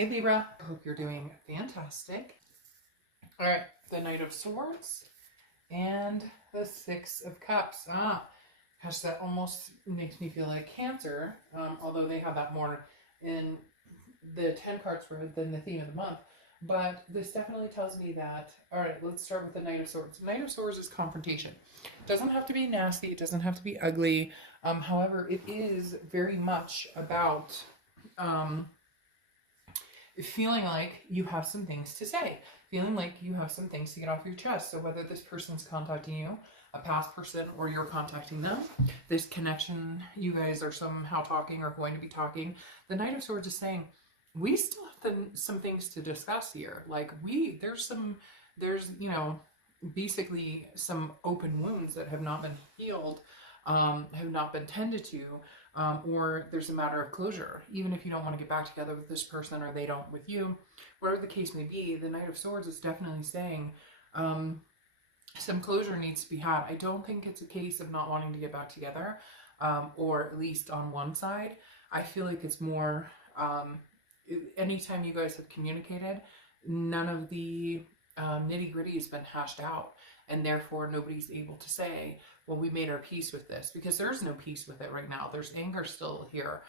Hey Libra, I hope you're doing fantastic. All right, the Knight of Swords and the Six of Cups. Gosh, that almost makes me feel like Cancer, although they have that more in the 10 cards than the theme of the month. But this definitely tells me that, all right, let's start with the Knight of Swords. The Knight of Swords is confrontation. It doesn't have to be nasty. It doesn't have to be ugly. However, it is very much about feeling like you have some things to say, feeling like you have some things to get off your chest. So whether this person's contacting you, a past person, or you're contacting them, this connection, you guys are somehow talking or going to be talking, the Knight of Swords is saying, we still have some things to discuss here. Like there's basically some open wounds that have not been healed, have not been tended to, or there's a matter of closure. Even if you don't want to get back together with this person or they don't with you, whatever the case may be, the Knight of Swords is definitely saying some closure needs to be had. I don't think it's a case of not wanting to get back together, or at least on one side. I feel like it's more anytime you guys have communicated, none of the nitty-gritty has been hashed out, and therefore nobody's able to say, well, we made our peace with this, because there's no peace with it right now. There's anger still here.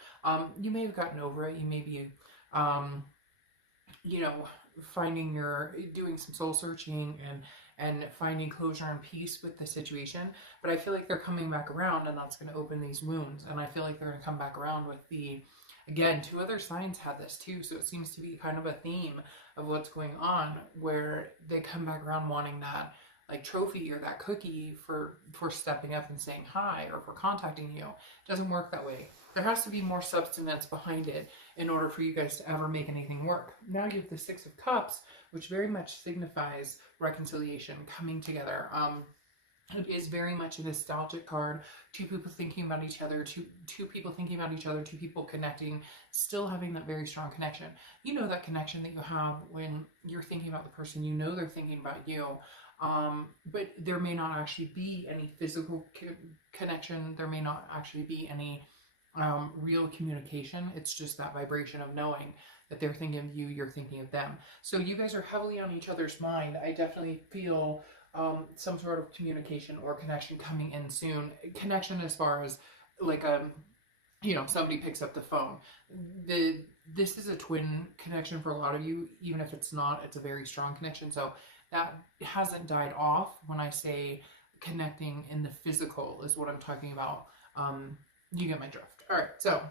You may have gotten over it. You may be doing some soul searching and finding closure and peace with the situation, but I feel like they're coming back around, and that's going to open these wounds. And I feel like they're going to come back around with again, 2 other signs had this too, so it seems to be kind of a theme of what's going on, where they come back around wanting that like trophy or that cookie for stepping up and saying hi, or for contacting you. It doesn't work that way. There has to be more substance behind it in order for you guys to ever make anything work. Now you have the Six of Cups, which very much signifies reconciliation, coming together. It is very much a nostalgic card. 2 people thinking about each other, two people thinking about each other, 2 people connecting, still having that very strong connection. You know that connection that you have when you're thinking about the person, you know they're thinking about you, but there may not actually be any physical connection. There may not actually be any real communication. It's just that vibration of knowing that they're thinking of you, you're thinking of them. So you guys are heavily on each other's mind. I definitely feel some sort of communication or connection coming in soon. Connection as far as like somebody picks up the phone. This is a twin connection for a lot of you. Even if it's not, it's a very strong connection. So that hasn't died off. When I say connecting in the physical is what I'm talking about. You get my drift. All right, so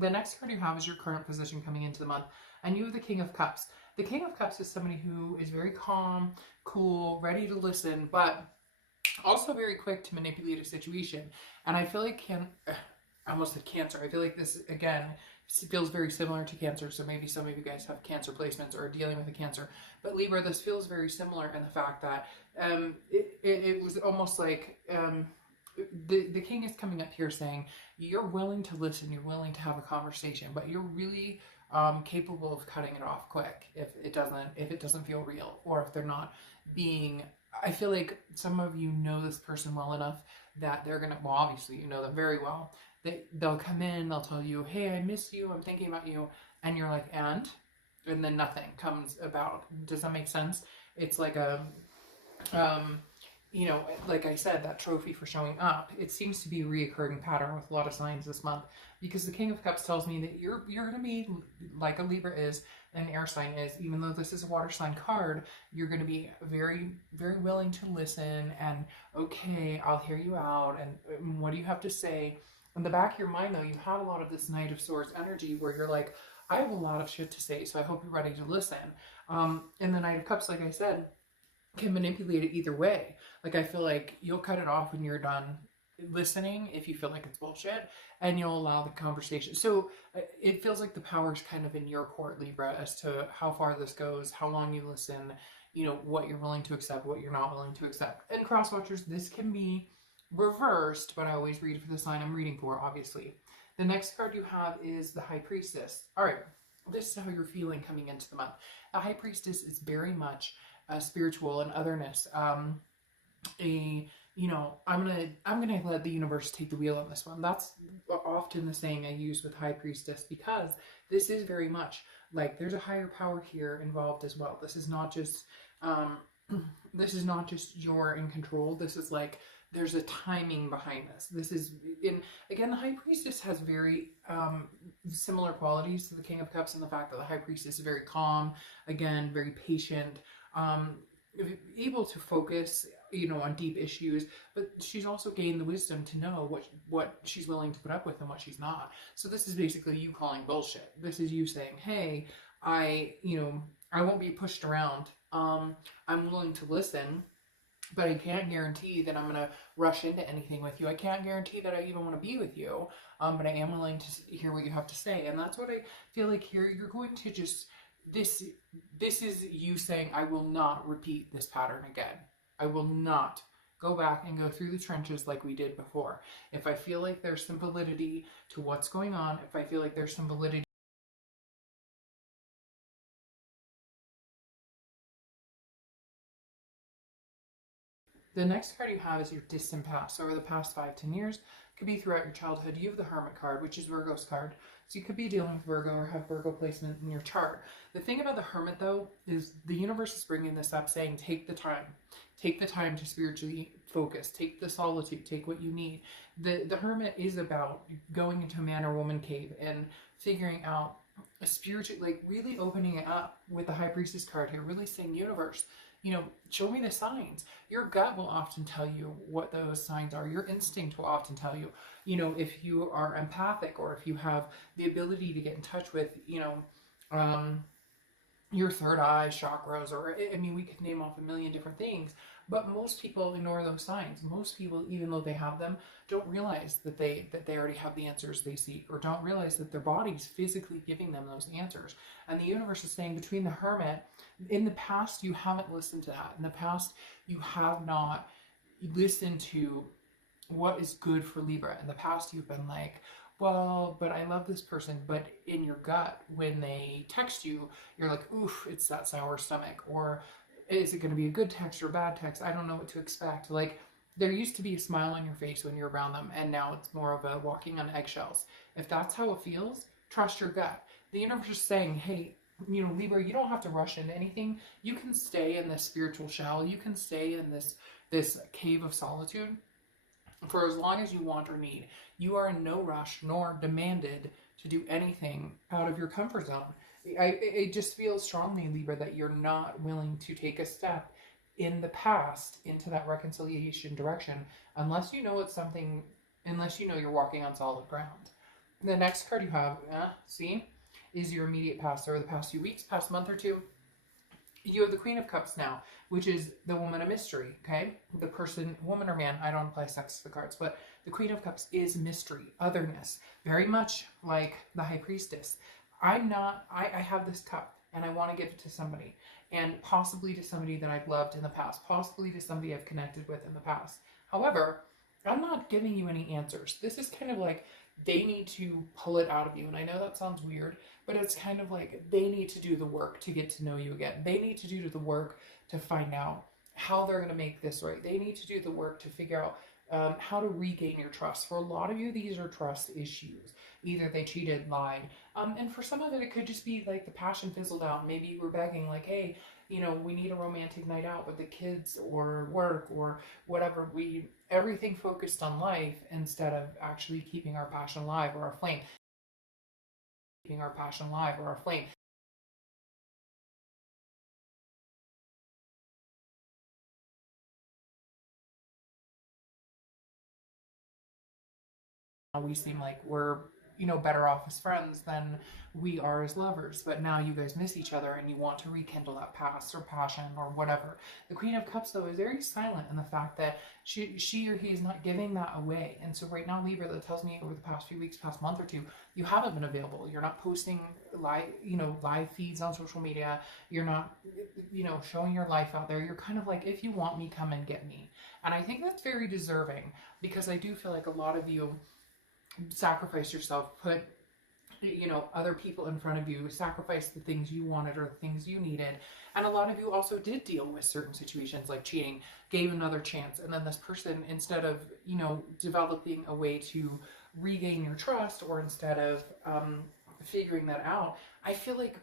the next card you have is your current position coming into the month, and you have the King of Cups. The King of Cups is somebody who is very calm, cool, ready to listen, but also very quick to manipulate a situation. And I feel like I almost said Cancer. I feel like this, again, feels very similar to Cancer. So maybe some of you guys have Cancer placements or are dealing with a Cancer. But Libra, this feels very similar in the fact that it was almost like the King is coming up here saying, you're willing to listen, you're willing to have a conversation, but you're really capable of cutting it off quick if it doesn't feel real, or if they're not being. I feel like some of you know this person well enough that they're gonna, well, obviously you know them very well. They'll come in, they'll tell you, hey, I miss you, I'm thinking about you, and you're like, and then nothing comes about. Does that make sense? It's like a like I said, that trophy for showing up. It seems to be a reoccurring pattern with a lot of signs this month, because the King of Cups tells me that you're going to be like a Libra is, an air sign is. Even though this is a water sign card, you're going to be very, very willing to listen, and okay, I'll hear you out, and what do you have to say? In the back of your mind, though, you have a lot of this Knight of Swords energy where you're like, I have a lot of shit to say, so I hope you're ready to listen. And the Knight of Cups, like I said, can manipulate it either way. Like, I feel like you'll cut it off when you're done listening if you feel like it's bullshit, and you'll allow the conversation. So it feels like the power's kind of in your court, Libra, as to how far this goes, how long you listen, what you're willing to accept, what you're not willing to accept. And cross watchers, this can be reversed, but I always read for the sign I'm reading for, obviously. The next card you have is the High Priestess. All right, this is how you're feeling coming into the month. The High Priestess is very much spiritual and otherness, a you know, I'm gonna let the universe take the wheel on this one. That's often the saying I use with High Priestess, because this is very much like there's a higher power here involved as well. This is not just um this is not just you're in control. This is like there's a timing behind this. This is in again, the High Priestess has very similar qualities to the King of Cups, in the fact that the High Priestess is very calm, again, very patient, um able to focus, you know, on deep issues, but she's also gained the wisdom to know what she's willing to put up with and what she's not. So this is basically you calling bullshit. This is you saying, hey, you know, I won't be pushed around. I'm willing to listen, but I can't guarantee that I'm going to rush into anything with you. I can't guarantee that I even want to be with you, but I am willing to hear what you have to say. And that's what I feel like here. You're going to just, this is you saying, I will not repeat this pattern again. I will not go back and go through the trenches like we did before. If I feel like there's some validity to what's going on, if I feel like there's some validity. The next card you have is your distant past. So over the past 5-10 years, could be throughout your childhood. You have the Hermit card, which is Virgo's card. So you could be dealing with Virgo or have Virgo placement in your chart. The thing about the Hermit, though, is the universe is bringing this up, saying take the time. Take the time to spiritually focus. Take the solitude. Take what you need. The Hermit is about going into a man or woman cave and figuring out a spiritual, like really opening it up with the High Priestess card here, really saying, universe, you know, show me the signs. Your gut will often tell you what those signs are. Your instinct will often tell you, you know, if you are empathic or if you have the ability to get in touch with, you know, your third eye chakras, or I mean, we could name off a million different things, but most people ignore those signs. Most people, even though they have them, don't realize that they already have the answers they seek, or don't realize that their body's physically giving them those answers. And the universe is saying, between the Hermit, in the past you haven't listened to that. In the past you have not listened to what is good for Libra. In the past you've been like, well, but I love this person, but in your gut, when they text you, you're like, oof, it's that sour stomach. Or is it going to be a good text or a bad text? I don't know what to expect. Like, there used to be a smile on your face when you're around them, and now it's more of a walking on eggshells. If that's how it feels, trust your gut. The universe is saying, hey, you know, Libra, you don't have to rush into anything. You can stay in this spiritual shell. You can stay in this cave of solitude for as long as you want or need. You are in no rush nor demanded to do anything out of your comfort zone. I just feel strongly, Libra, that you're not willing to take a step in the past into that reconciliation direction unless you know it's something, unless you know you're walking on solid ground. The next card you have, see, is your immediate past, or the past few weeks, past month or two. You have the Queen of Cups now, which is the woman of mystery, okay? The person, woman or man, I don't apply sex to the cards, but the Queen of Cups is mystery, otherness, very much like the High Priestess. I have this cup and I want to give it to somebody, and possibly to somebody that I've loved in the past, possibly to somebody I've connected with in the past. However, I'm not giving you any answers. This is kind of like they need to pull it out of you. And I know that sounds weird, but it's kind of like they need to do the work to get to know you again. They need to do the work to find out how they're going to make this right. They need to do the work to figure out how to regain your trust. For a lot of you, these are trust issues. Either they cheated, lied, and for some of it, it could just be like the passion fizzled out. Maybe you were begging, like, hey, you know, we need a romantic night out with the kids or work or whatever. Everything focused on life instead of actually keeping our passion alive or our flame. Keeping our passion alive or our flame. We seem like we're, you know, better off as friends than we are as lovers, but now you guys miss each other and you want to rekindle that past or passion or whatever. The Queen of Cups, though, is very silent in the fact that she or he is not giving that away. And so right now, Libra, that tells me over the past few weeks, past month or two, you haven't been available. You're not posting live feeds on social media. You're not, you know, showing your life out there. You're kind of like, if you want me, come and get me. And I think that's very deserving, because I do feel like a lot of you sacrifice yourself, put you know, other people in front of you, sacrificed the things you wanted or the things you needed. And a lot of you also did deal with certain situations like cheating, gave another chance. And then this person, instead of, you know, developing a way to regain your trust, or instead of figuring that out, I feel like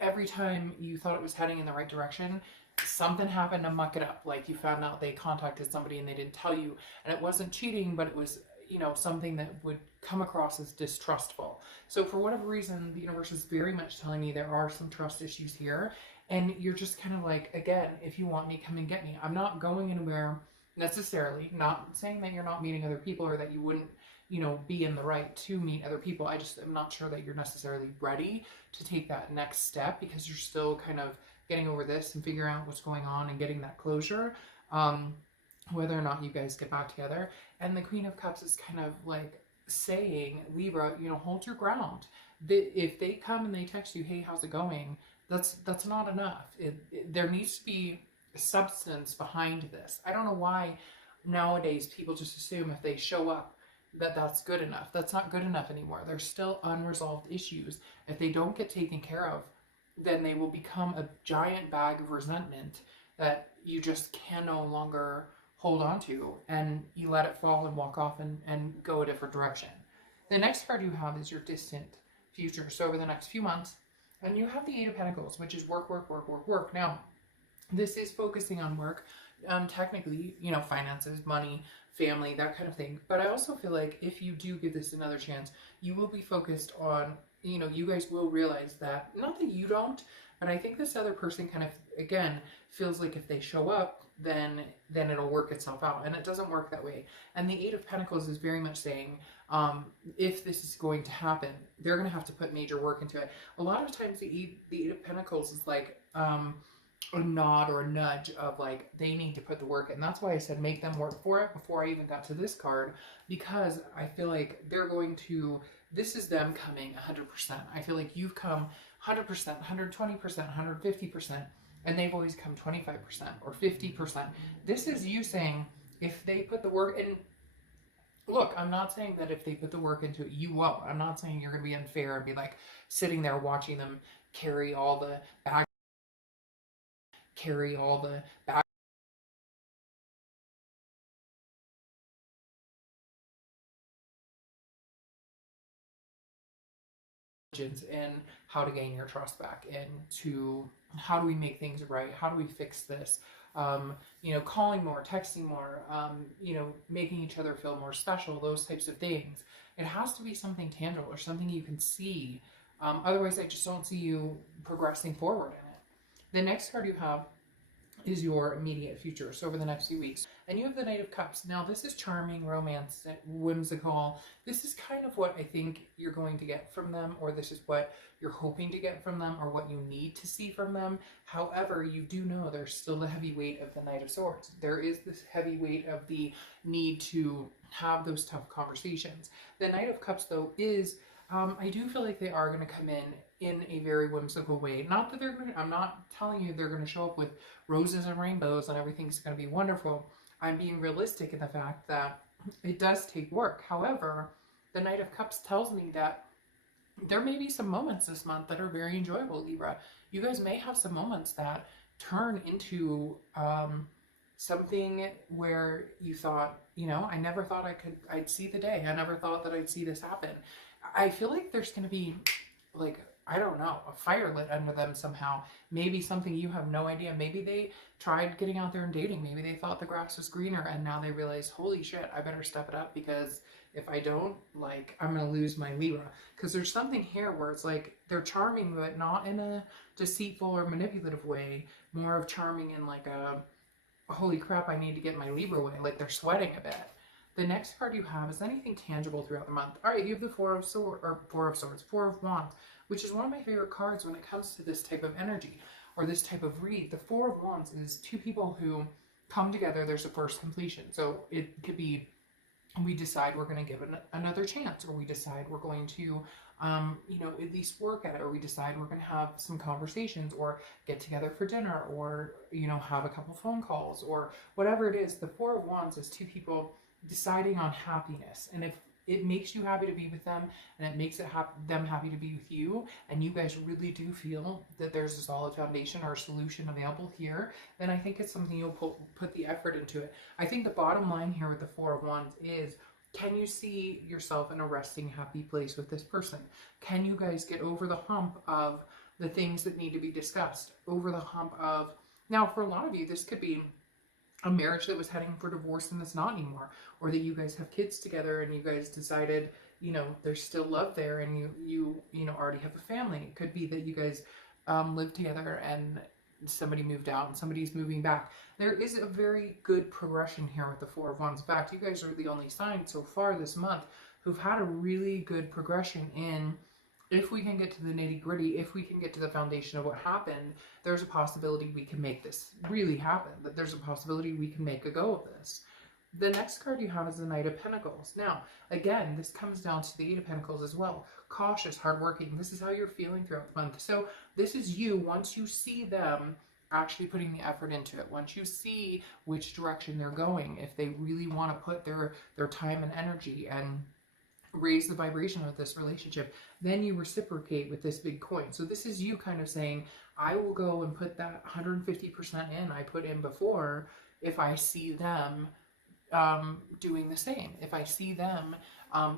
every time you thought it was heading in the right direction, something happened to muck it up. Like you found out they contacted somebody and they didn't tell you, and it wasn't cheating, but it was, you know, something that would come across as distrustful. So for whatever reason, the universe is very much telling me there are some trust issues here, and you're just kind of like, again, if you want me, come and get me. I'm not going anywhere necessarily, not saying that you're not meeting other people or that you wouldn't, you know, be in the right to meet other people. I just am not sure that you're necessarily ready to take that next step, because you're still kind of getting over this and figuring out what's going on and getting that closure, whether or not you guys get back together. And the Queen of Cups is kind of like saying, Libra, you know, hold your ground. If they come and they text you, hey, how's it going? That's not enough. There needs to be substance behind this. I don't know why nowadays people just assume if they show up that that's good enough. That's not good enough anymore. There's still unresolved issues. If they don't get taken care of, then they will become a giant bag of resentment that you just can no longer hold on to, and you let it fall and walk off and go a different direction. The next card you have is your distant future. So over the next few months, and you have the Eight of Pentacles, which is work, work, work, work, work. Now, this is focusing on work, technically, you know, finances, money, family, that kind of thing. But I also feel like if you do give this another chance, you will be focused on, you know, you guys will realize that, not that you don't, but I think this other person kind of, again, feels like if they show up, then it'll work itself out. And it doesn't work that way. And the Eight of Pentacles is very much saying, if this is going to happen, they're going to have to put major work into it. A lot of times the Eight of Pentacles is like a nod or a nudge of like, they need to put the work in. That's why I said make them work for it before I even got to this card, because I feel like they're going to, this is them coming 100%. I feel like you've come 100%, 120%, 150%, and they've always come 25% or 50%. This is you saying, if they put the work in, look, I'm not saying that if they put the work into it, you won't. I'm not saying you're going to be unfair and be like sitting there watching them carry all the baggage, and how to gain your trust back, and to how do we make things right, how do we fix this, you know, calling more, texting more, you know, making each other feel more special, those types of things. It has to be something tangible or something you can see. Otherwise I just don't see you progressing forward in it. The next card you have is your immediate future, so over the next few weeks. And you have the Knight of Cups. Now this is charming, romance, whimsical. This is kind of what I think you're going to get from them, or this is what you're hoping to get from them, or what you need to see from them. However, you do know there's still the heavy weight of the Knight of Swords. There is this heavy weight of the need to have those tough conversations. The Knight of Cups, though, is I do feel like they are going to come in a very whimsical way. Not that they're going to, I'm not telling you they're going to show up with roses and rainbows and everything's going to be wonderful. I'm being realistic in the fact that it does take work. However, the Knight of Cups tells me that there may be some moments this month that are very enjoyable, Libra. You guys may have some moments that turn into something where you thought, you know, I never thought I'd see the day. I never thought that I'd see this happen. I feel like there's going to be, like, I don't know, a fire lit under them somehow. Maybe something you have no idea. Maybe they tried getting out there and dating. Maybe they thought the grass was greener and now they realize, holy shit, I better step it up, because if I don't, like, I'm going to lose my Libra. Because there's something here where it's like they're charming, but not in a deceitful or manipulative way. More of charming in like a, holy crap, I need to get my Libra way. Like they're sweating a bit. The next card you have is anything tangible throughout the month. All right, you have the Four of Wands, which is one of my favorite cards when it comes to this type of energy or this type of read. The Four of Wands is two people who come together. There's a first completion. So it could be, we decide we're going to give it another chance, or we decide we're going to, you know, at least work at it, or we decide we're going to have some conversations, or get together for dinner, or, you know, have a couple phone calls, or whatever it is. The Four of Wands is two people deciding on happiness. And it makes you happy to be with them, and it makes them happy to be with you, and you guys really do feel that there's a solid foundation or a solution available here, then I think it's something you'll put the effort into it. I think the bottom line here with the Four of Wands is, can you see yourself in a resting, happy place with this person? Can you guys get over the hump of the things that need to be discussed? Over the hump of, now for a lot of you, this could be a marriage that was heading for divorce and it's not anymore. Or that you guys have kids together and you guys decided, you know, there's still love there and you know, already have a family. It could be that you guys live together and somebody moved out and somebody's moving back. There is a very good progression here with the Four of Wands. In fact, you guys are the only sign so far this month who've had a really good progression in, if we can get to the nitty gritty, if we can get to the foundation of what happened, there's a possibility we can make this really happen, that there's a possibility we can make a go of this. The next card you have is the Knight of Pentacles. Now, again, this comes down to the Eight of Pentacles as well. Cautious, hardworking. This is how you're feeling throughout the month. So this is you, once you see them actually putting the effort into it, once you see which direction they're going, if they really want to put their time and energy and raise the vibration of this relationship, then you reciprocate with this big coin. So this is you kind of saying, I will go and put that 150% in I put in before if I see them doing the same. If I see them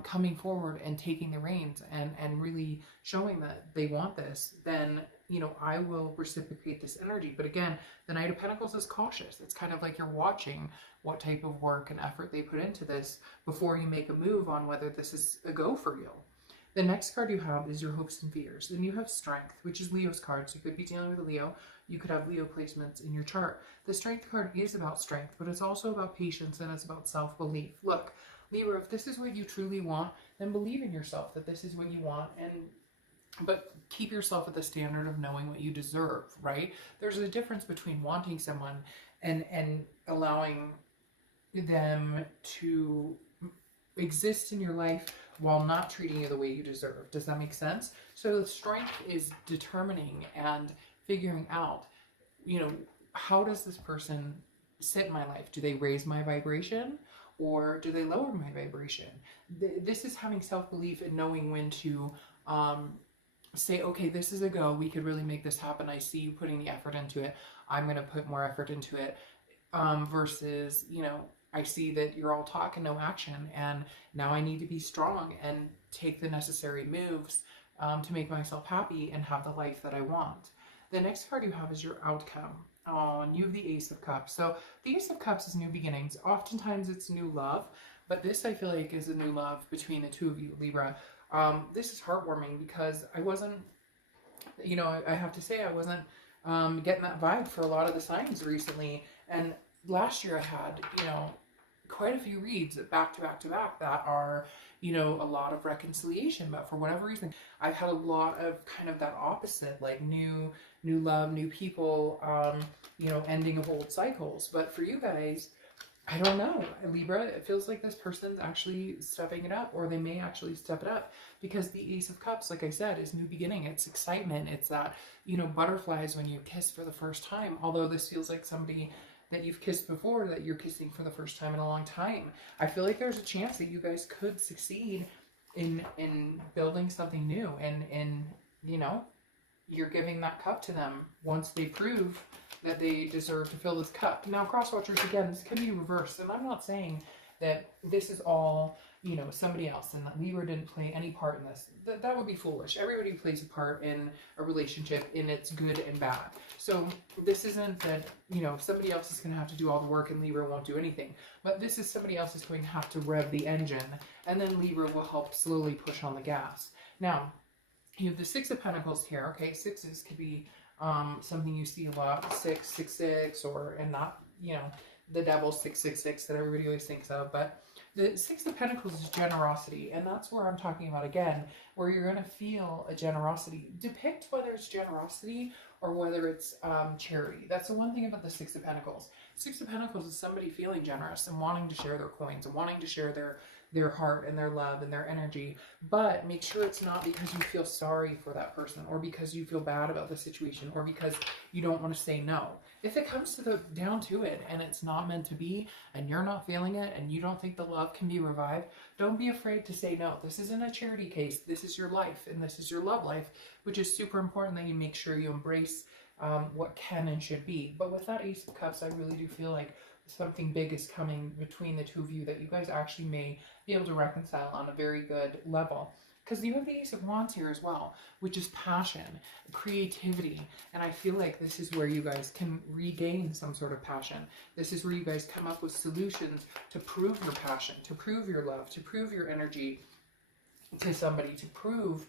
coming forward and taking the reins and really showing that they want this, then, you know, I will reciprocate this energy. But again, the Knight of Pentacles is cautious. It's kind of like you're watching what type of work and effort they put into this before you make a move on whether this is a go for you. The next card you have is your hopes and fears. Then you have Strength, which is Leo's card. So you could be dealing with a Leo. You could have Leo placements in your chart. The Strength card is about strength, but it's also about patience and it's about self-belief. Look, Libra, if this is what you truly want, then believe in yourself that this is what you want, but keep yourself at the standard of knowing what you deserve, right? There's a difference between wanting someone and allowing them to exist in your life while not treating you the way you deserve. Does that make sense? So the Strength is determining and figuring out, you know, how does this person sit in my life? Do they raise my vibration or do they lower my vibration? This is having self-belief and knowing when to say, okay, this is a go. We could really make this happen. I see you putting the effort into it. I'm going to put more effort into it. Versus, you know, I see that you're all talk and no action, and now I need to be strong and take the necessary moves to make myself happy and have the life that I want. The next card you have is your outcome. Oh, and you have the Ace of Cups. So the Ace of Cups is new beginnings. Oftentimes it's new love, but this I feel like is a new love between the two of you, Libra. This is heartwarming because I wasn't, you know, I have to say I wasn't getting that vibe for a lot of the signs recently. And last year I had, you know, quite a few reads back to back to back that are, you know, a lot of reconciliation, but for whatever reason I've had a lot of kind of that opposite, like new love, new people, you know, ending of old cycles. But for you guys, I don't know, Libra, it feels like this person's actually stepping it up, or they may actually step it up, because the Ace of Cups, like I said, is new beginning. It's excitement. It's that, you know, butterflies when you kiss for the first time, although this feels like somebody that you've kissed before, that you're kissing for the first time in a long time. I feel like there's a chance that you guys could succeed in building something new, and you know, you're giving that cup to them once they prove that they deserve to fill this cup. Now, cross watchers, again, this can be reversed, and I'm not saying that this is all, you know, somebody else and that Libra didn't play any part in this. That would be foolish. Everybody plays a part in a relationship, in its good and bad. So this isn't that, you know, somebody else is going to have to do all the work and Libra won't do anything. But this is somebody else is going to have to rev the engine, and then Libra will help slowly push on the gas. Now, you have the Six of Pentacles here. Okay, sixes could be something you see a lot, 666, or, and not, you know, the devil 666 that everybody always thinks of, but the Six of Pentacles is generosity, and that's where I'm talking about again, where you're going to feel a generosity. Depict whether it's generosity or whether it's charity. That's the one thing about the Six of Pentacles. Six of Pentacles is somebody feeling generous and wanting to share their coins and wanting to share their heart and their love and their energy. But make sure it's not because you feel sorry for that person, or because you feel bad about the situation, or because you don't want to say no. If it comes to down to it and it's not meant to be, and you're not feeling it, and you don't think the love can be revived, don't be afraid to say no. This isn't a charity case. This is your life, and this is your love life, which is super important that you make sure you embrace what can and should be. But with that Ace of Cups, I really do feel like something big is coming between the two of you that you guys actually may be able to reconcile on a very good level. Because you have the Ace of Wands here as well, which is passion, creativity. And I feel like this is where you guys can regain some sort of passion. This is where you guys come up with solutions to prove your passion, to prove your love, to prove your energy to somebody, to prove,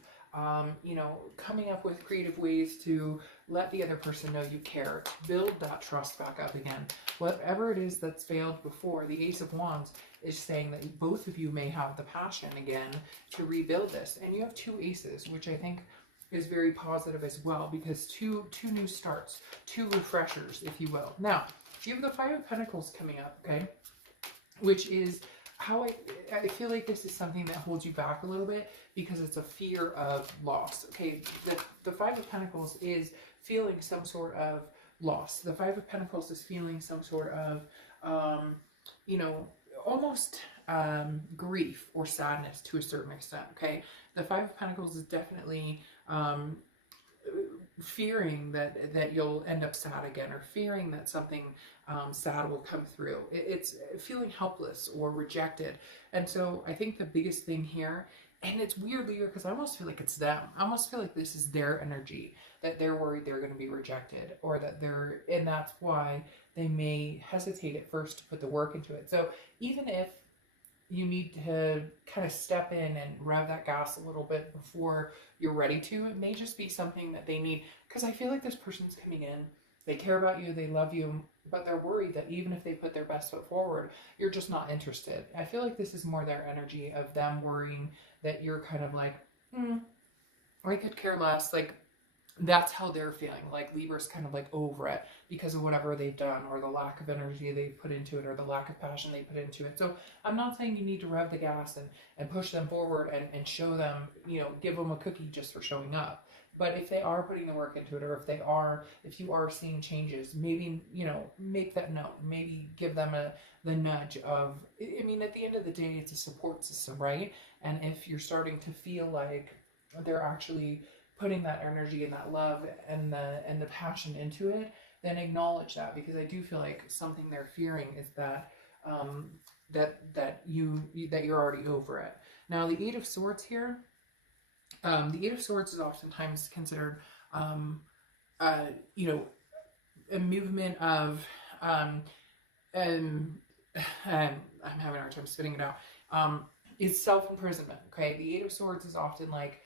you know, coming up with creative ways to let the other person know you care, to build that trust back up again. Whatever it is that's failed before, the Ace of Wands is saying that both of you may have the passion again to rebuild this. And you have two aces, which I think is very positive as well, because two new starts, two refreshers, if you will. Now, you have the Five of Pentacles coming up, okay, which is how I feel like this is something that holds you back a little bit, because it's a fear of loss. Okay, the Five of Pentacles is feeling some sort of loss. The Five of Pentacles is feeling some sort of, you know, almost grief or sadness to a certain extent. Okay, the Five of Pentacles is definitely fearing that you'll end up sad again, or fearing that something sad will come through. It's feeling helpless or rejected. And so I think the biggest thing here, and it's weirdly because I almost feel like it's them. I almost feel like this is their energy, that they're worried they're going to be rejected, or that and that's why they may hesitate at first to put the work into it. So even if you need to kind of step in and rev that gas a little bit before you're ready to, it may just be something that they need. Because I feel like this person's coming in, they care about you, they love you, but they're worried that even if they put their best foot forward, you're just not interested. I feel like this is more their energy of them worrying that you're kind of like, I could care less. Like, that's how they're feeling. Like Libra's kind of like over it because of whatever they've done, or the lack of energy they put into it, or the lack of passion they put into it. So I'm not saying you need to rev the gas and push them forward and show them, you know, give them a cookie just for showing up. But if they are putting the work into it, or if you are seeing changes, maybe, you know, make that known. Maybe give them the nudge of, I mean, at the end of the day, it's a support system, right? And if you're starting to feel like they're actually putting that energy and that love and the passion into it, then acknowledge that, because I do feel like something they're fearing is that that you're already over it. Now the Eight of Swords here, the Eight of Swords is oftentimes considered you know, a movement of I'm having a hard time spitting it out. It's self-imprisonment. Okay, the Eight of Swords is often like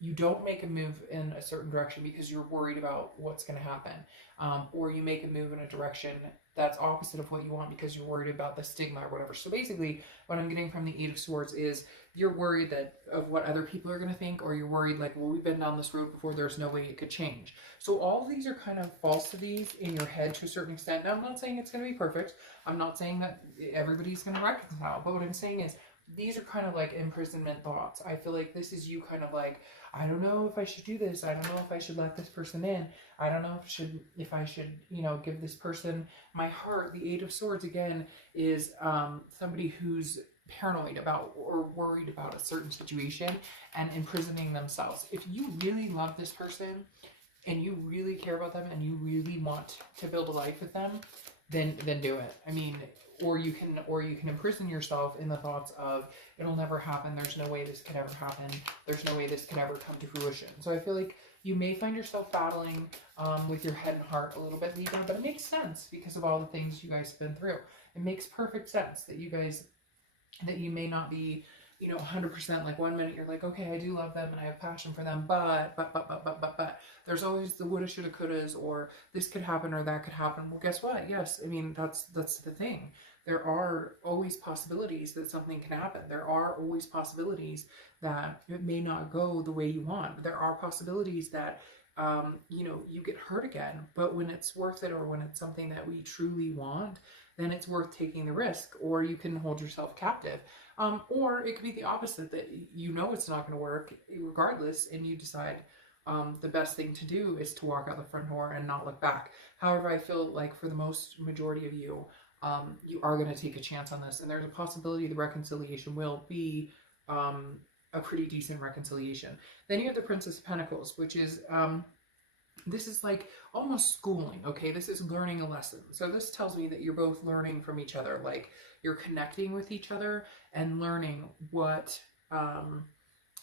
you don't make a move in a certain direction because you're worried about what's going to happen, or you make a move in a direction that's opposite of what you want because you're worried about the stigma or whatever. So basically what I'm getting from the Eight of Swords is you're worried of what other people are going to think, or you're worried like, well, we've been down this road before, there's no way it could change. So all of these are kind of falsities in your head to a certain extent. Now, I'm not saying it's going to be perfect. I'm not saying that everybody's going to reconcile, but what I'm saying is these are kind of like imprisonment thoughts. I feel like this is you kind of like, I don't know if I should do this. I don't know if I should let this person in. I don't know if I should, you know, give this person my heart. The Eight of Swords, again, is somebody who's paranoid about or worried about a certain situation and imprisoning themselves. If you really love this person and you really care about them and you really want to build a life with them, then do it. I mean, or you can imprison yourself in the thoughts of it'll never happen, there's no way this could ever happen, there's no way this could ever come to fruition. So I feel like you may find yourself battling with your head and heart a little bit, Libra, but it makes sense because of all the things you guys have been through. It makes perfect sense that you may not be, you know, 100%. Like one minute you're like, okay, I do love them and I have passion for them, but there's always the woulda, shoulda, couldas, or this could happen or that could happen. Well, guess what? Yes, I mean, that's the thing. There are always possibilities that something can happen. There are always possibilities that it may not go the way you want. There are possibilities that, you know, you get hurt again, but when it's worth it, or when it's something that we truly want, then it's worth taking the risk, or you can hold yourself captive. Or it could be the opposite, that you know it's not going to work regardless, and you decide the best thing to do is to walk out the front door and not look back. However, I feel like for the most majority of you, you are going to take a chance on this, and there's a possibility the reconciliation will be a pretty decent reconciliation. Then you have the Princess of Pentacles, which is this is like almost schooling, okay? This is learning a lesson. So this tells me that you're both learning from each other, like you're connecting with each other and learning what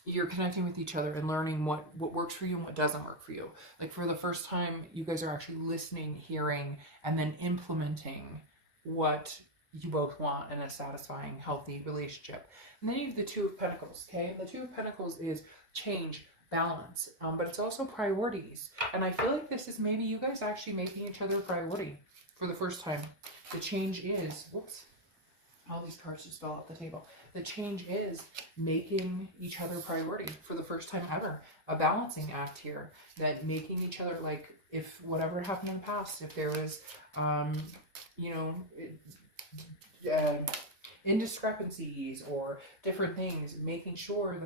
what works for you and what doesn't work for you. Like for the first time, you guys are actually listening, hearing, and then implementing what you both want in a satisfying, healthy relationship. And then you have the Two of Pentacles, okay? And the Two of Pentacles is change, balance, but it's also priorities. And I feel like this is maybe you guys actually making each other a priority for the first time. The change is, whoops, all these cards just fell off the table. The change is making each other a priority for the first time ever. A balancing act here, that making each other, like, if whatever happened in the past, if there was, you know, indiscrepancies or different things, making sure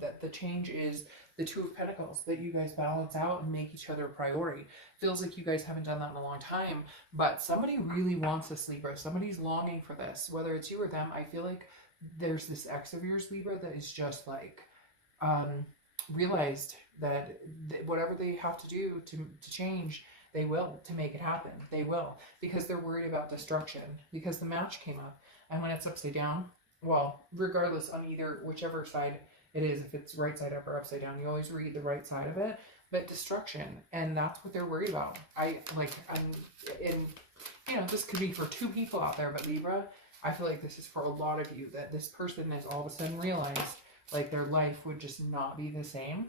that the change is the Two of Pentacles, that you guys balance out and make each other a priority. Feels like you guys haven't done that in a long time, but somebody really wants this, Libra. Somebody's longing for this, whether it's you or them. I feel like there's this ex of yours, Libra, that is just like realized that whatever they have to do to change, they will, to make it happen. They will, because they're worried about destruction, because the match came up. And when it's upside down, well, regardless on whichever side it is, if it's right side up or upside down, you always read the right side of it, but destruction. And that's what they're worried about. You know, this could be for two people out there, but Libra, I feel like this is for a lot of you, that this person has all of a sudden realized like their life would just not be the same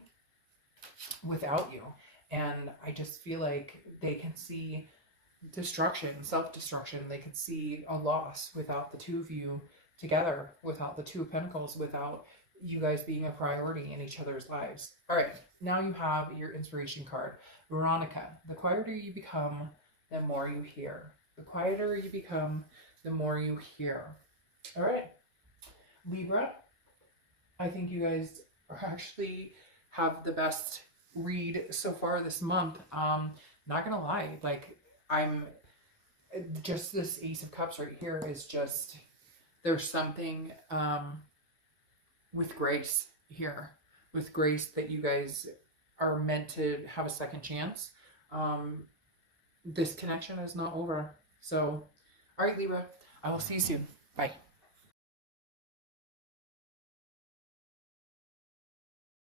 without you. And I just feel like they can see destruction, self-destruction. They can see a loss without the two of you together, without the Two of Pentacles, without you guys being a priority in each other's lives. All right, now you have your inspiration card, Veronica. The quieter you become, the more you hear. The quieter you become, the more you hear. All right, Libra, I think you guys are actually have the best read so far this month. Not gonna lie, like I'm just, this Ace of Cups right here is just, there's something with grace here, with grace, that you guys are meant to have a second chance. This connection is not over. So, all right, Libra, I will see you soon. Bye.